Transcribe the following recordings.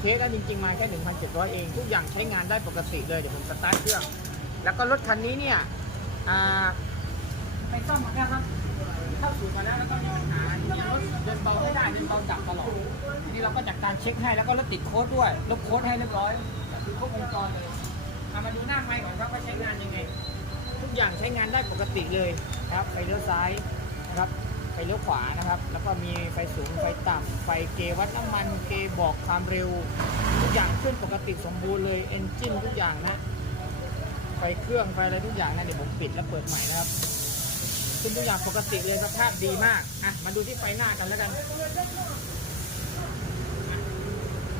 เทสแล้วจริงๆมาแค่1,700 เอง ทุกอย่างใช้งานได้ปกติเลยเดี๋ยวผมสตาร์ทเครื่อง แล้วก็รถคันนี้เนี่ยไปซ่อมมาแล้วครับเข้าสู่มาแล้วแล้วก็มีปัญหามีรถเดินเบาไม่ได้เดินเบาดับตลอดทีนี้เราก็จัดการเช็คให้แล้วก็รถติดโค้ดด้วยลบโค้ดให้เรียบร้อยคือครบวงจรเลยเอามาดูหน้าไม้ก่อนครับว่าใช้งานยังไง ทุกอย่างใช้งานได้ปกติเลยครับไฟเลี้ยวซ้ายครับ ฟเลี้ยวขวานะครับ แล้วก็มีไฟสูงไฟต่ำไฟเกวัดน้ำมันเกบอกความเร็ว ทุกอย่างขึ้นปกติสมบูรณ์เลยเอนจินทุกอย่างนะ ไฟเครื่องไฟอะไรทุกอย่างนะเดี๋ยวผมปิดแล้วเปิดใหม่นะครับขึ้นทุกอย่างปกติเลยสภาพดีมากอะมาดูที่ไฟหน้ากันแล้วกัน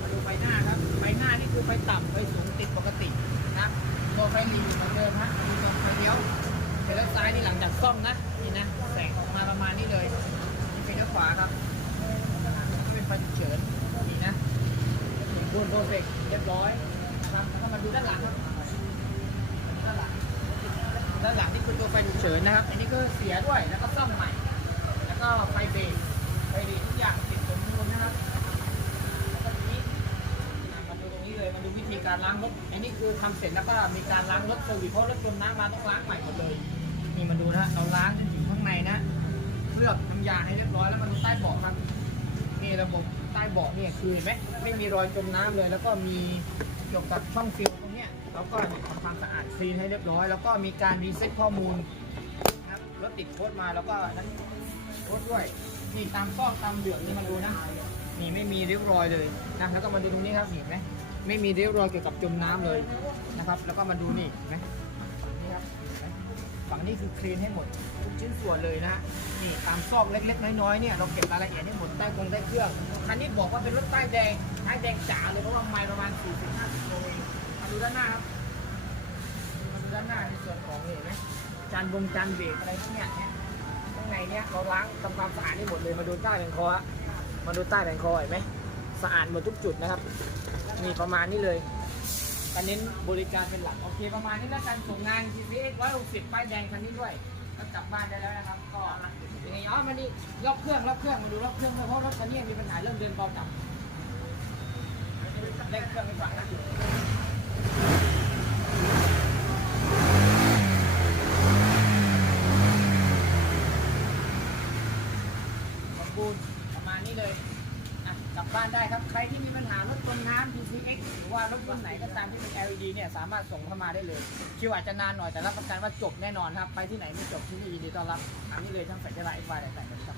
มาดูไฟหน้าครับไฟหน้านี่คือไฟต่ำไฟสูงติดปกตินะครับตัวไฟหลีเหมือนเดิมฮะมีตัวไฟเลี้ยวไฟเลี้ยวซ้ายนี่หลังจากซ่อมนะนี่นะส ประมาณนี้เลยนี่ไฟเลี้ยวขวาครับนี่เป็นไฟฉุกเฉินนี่นะโดนโปรเฟกเรียบร้อยครับแล้วก็มาดูด้านหลังครับด้านหลังด้านหลังนี่คือตัวไฟฉุกเฉินนะครับ อันนี้ก็เสียด้วยแล้วก็ซ่อมใหม่ แล้วก็ไฟเบรกไฟเบรกทุกอย่างติดสมบูรณ์นะครับแล้วก็ทีนี้อ่มาดูตรงนี้เลยมาดูวิธีการล้างรถอันนี้คือทำเสร็จแล้วก็มีการล้างรถเซอร์วิสเพราะรถจมน้ำมาต้องล้างใหม่หมดเลยนี่มาดูนะเราล้างจนถึงข้างในนะ ลือบน้ำยาให้เรียบร้อยแล้วมาดูใต้เบาะครับนี่ระบบใต้เบาะเนี่ยคือเห็นไหมไม่มีรอยจมน้ำเลย แล้วก็มีเกี่ยวกับช่องฟิลตรงเนี้ยเราก็ทำความสะอาดคลีนให้เรียบร้อย แล้วก็มีการรีเซ็ตข้อมูลนะครับรถติดโค้ดมาแล้วก็นั้นโค้ดด้วยนี่ตามซอกตามเหลืองนี่มาดูนะนี่ไม่มีริ้วรอยเลยนะแล้วก็มาดูตรงนี้ครับเห็นไหมไม่มีริ้วรอยเกี่ยวกับจมน้ำเลยนะครับ แล้วก็มาดูนี่เห็นไหม ฝั่งนี้คือคลีนให้หมดทุกชิ้นส่วนเลยนะฮะนี่ตามซอกเล็ก ๆ น้อยๆเนี่ยเราเก็บรายละเอียดให้หมดใต้กรงใต้เครื่องคันนี้บอกว่าเป็นรถป้แดงป้แดงจ๋าเลยเพราะว่าไมล์ประมาณ 40-50โลเองมาดูด้านหน้าครับมาดูด้านหน้าในส่วนของนี่เห็นไหมจานบงจานเบรกอะไรพวกเนี้ยเนี่ยข้างในเนี้ยเราล้างทำความสะอาดให้หมดเลยมาดูใต้แผงคอมาดูใต้แผงคอเห็นไหมสะอาดหมดทุกจุดนะครับนี่ประมาณนี้เลย การเน้นบริการเป็นหลัก โอเคประมาณนี้แล้วกันส่งงาน GPS 160ป้ายแดงคันนี้ด้วย ก็กลับบ้านได้แล้วนะครับ ก็ยังไงอ๋อมานี่รอบเครื่องรอบเครื่องมาดูรอบเครื่องด้วยเพราะรถคันนี้มีปัญหาเรื่องเดินเบาต่ำเร่งเครื่องไปก่อนนะบูรประมาณนี้เลย บบ้านได้ครับ ใครที่มีปัญหารถจมน้ำ PCX หรือว่ารถรุ่นไหนก็ตามที่เป็น LED เนี่ยสามารถส่งเข้ามาได้เลย คิวอาจจะนานหน่อยแต่รับประกันว่าจบแน่นอนครับ ไปที่ไหนไม่จบที่นี่ยินดีต้อนรับอันนี้เลยทั้งสัญลักษณ์ X Y แต่แต่กันครับ